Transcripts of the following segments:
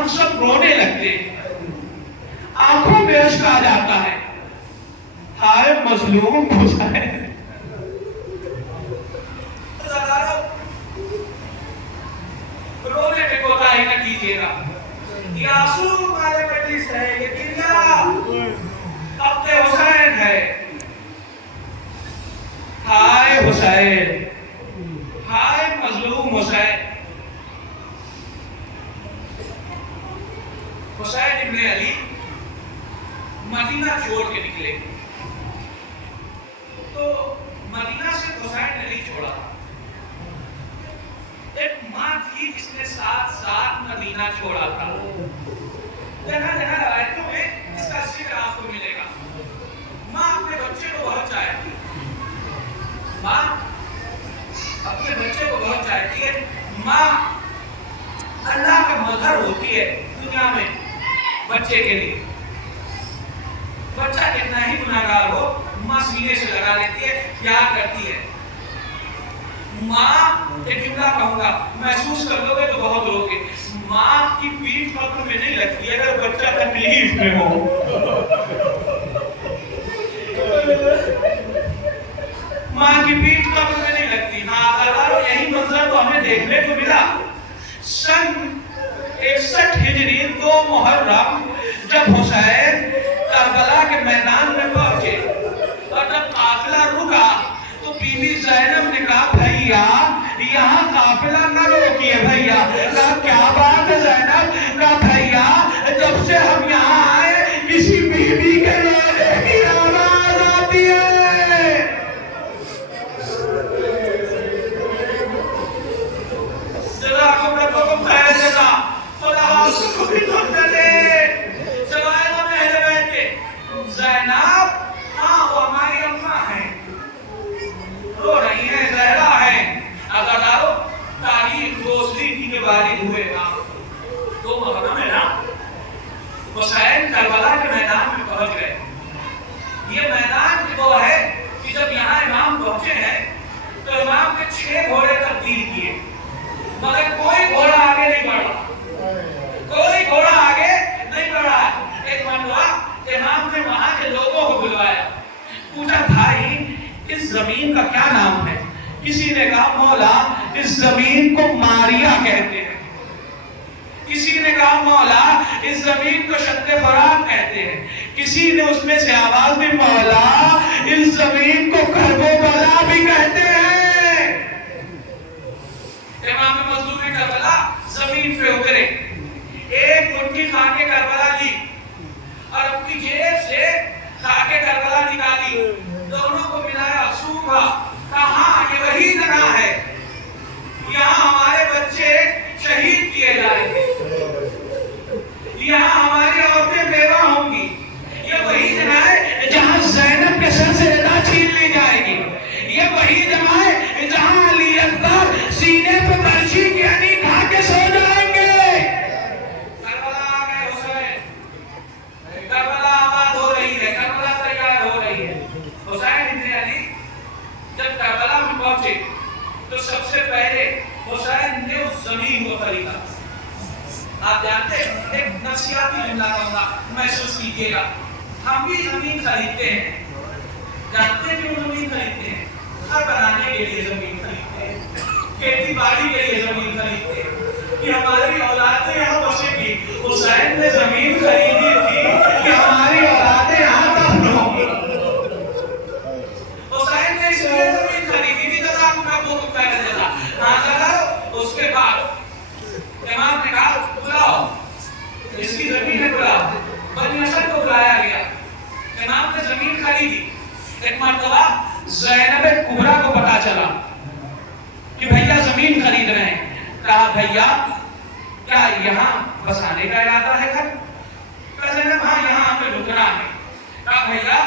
ہم سب رونے لگتے ہیں، آنکھوں میں اشک آ جاتا ہے، ہائے مظلوم حسین۔ رونے میں کوتاہی نہ کیجیے گا، یہ آنسو ہمارے مجلس ہے، یہ دنیا اب کے حسین ہے۔ ہائے حسین، ہائے مظلوم حسین۔ حسین ابن علی مدینہ چھوڑ کے نکلے تو مدینہ سے حسین نے نہیں چھوڑا، ایک ماں تھی جس نے ساتھ ساتھ مدینہ چھوڑا تھا۔ جہاں جہاں روایتوں میں اس کا ذکر آپ کو ملے گا۔ ماں اپنے بچے کو بہت چاہتی ہے، ماں اپنے بچے کو بہت چاہتی ہے۔ ماں اللہ کا مظہر ہوتی ہے دنیا میں بچے کے لیے۔ بچہ کتنا ہی گناہگار ہو، ماں سینے سے لگا لیتی ہے، پیار کرتی ہے۔ ماں ایک جملہ کہوں گا، محسوس کر لو گے تو بہت رو گے، ماں کی پیٹھ قبر میں نہیں لگتی اگر بچہ تکلیف میں ہو۔ ماں کی پیٹھ قبر میں نہیں لگتی۔ ہاں، یہی منظر تو ہمیں دیکھنے کو ملا سن 61 ہجری 2 محرم، جب حسین کربلا کے میدان میں پہنچے اور جب قافلہ رکا تو بی بی زینب نے کہا بھیا یہاں قافلہ نہ روکیے بھیا۔ کہا کیا بات ہے زینب؟ کہا بھیا جب سے ہم یہاں آئے کسی بی بی کے رونے کی آواز آتی ہے۔ جزاکم ربکم خیر جزا، خدا آپ کو بھی دھوکہ دے۔ سوائے وہ اہل بیت کے زینب، ہاں وہ ہماری اماں ہیں، رو رہی ہیں، زہرا ہیں۔ عزادارو تاریخ دوسری کی کے بارد ہوئے گا 2 محرم ہے نا، حسین کربلا کے میدان میں پہنچ گئے۔ یہ میدان وہ ہے کہ جب یہاں امام پہنچے ہیں تو امام کے 6 گھوڑے تبدیل کیے، مگر کوئی گھوڑا آگے نہیں بڑھا، کوئی گھوڑا آگے نہیں بڑھا۔ ایک مرتبہ امام نے وہاں کے لوگوں کو بلوایا، پوچھا بھائی اس زمین کا کیا نام ہے؟ کسی نے کہا مولا اس زمین کو ماریا کہتے ہیں، کسی نے کہا مولا اس زمین کو شق فرات کہتے ہیں، کسی نے اس میں سے آواز بھی مولا اس زمین کو کرب و بلا بھی کہتے ہیں۔ امام مظلوم کربلا زمین پہ اترے، ایک مٹھی خاک کربلا لی اور اپنی جیب سے خاک کربلا نکالی، دونوں کو ملایا، سونگا، کہاں یہ وہی جگہ ہے یہاں ہمارے بچے شہید کیے جائیں گے، یہاں ہماری عورتیں بیوہ ہوں گی، یہ وہی جگہ ہے جہاں زینب کے سر سے ردا چھین لی جائے گی، یہ وہی جگہ ہے جہاں علی اکبر سینے پہ برچھی کی علی کھا کے سو جائیں گے۔ کربلا آ گئے حسین، کربلا آباد ہو رہی ہے، کربلا تیار ہو رہی ہے۔ حسین ابن علی جب کربلا میں پہنچے تو سب سے پہلے حسین نے اس زمین کو خریدا۔ آپ جانتے ہیں ایک نفسیاتی جملہ کہوں گا، محسوس کیجیے گا، ہم بھی زمین خریدتے ہیں، جانتے ہیں کیوں زمین خریدتے ہیں؟ گھر بنانے کے لیے زمین خریدتے ہیں، کھیتی باڑی کے لیے زمین خریدتے ہیں کہ ہماری اولادیں یہاں بسیں گی۔ حسین نے زمین خریدی تھی کہ ہماری اولادیں یہاں دفن ہوں گی۔ حسین نے اس لیے زمین خریدی تھی جزا کو کب وہ پہلے جزا ہاں کرو۔ اس کے بعد امام نے کہا بلاؤ اس کی زمین ہے، بلاؤ۔ بنی اسد کو بلایا گیا، امام نے زمین خریدی۔ ایک مرتبہ زینب کبریٰ کو پتا چلا کہ بھیا زمین خرید رہے ہیں، کہا بھیا کیا یہاں بسانے کا ارادہ ہے گھر؟ کہا زینب ہاں یہاں ہمیں رکنا ہے۔ کہا بھیا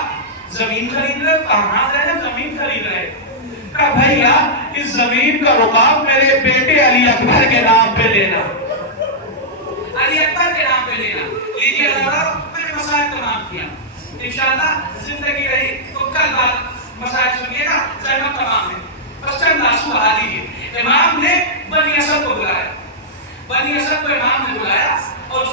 زمین خرید رہے؟ کہاں زینب زمین خرید رہے؟ کہا بھیا اس زمین کا رکاب میرے بیٹے علی اکبر کے نام پہ لینا، علی اکبر کے نام پہ لینا۔ لیجیے حضرات میں نے مسائل کا نام کیا، انشاءاللہ زندگی رہی تو کل بعد مسائل سنیے گا، زینب تمام ہے، بس چند آنسو بہا دیجیے۔ امام نے بنی اسد کو بلایا، بنی اسد کو امام نے بلایا اور اس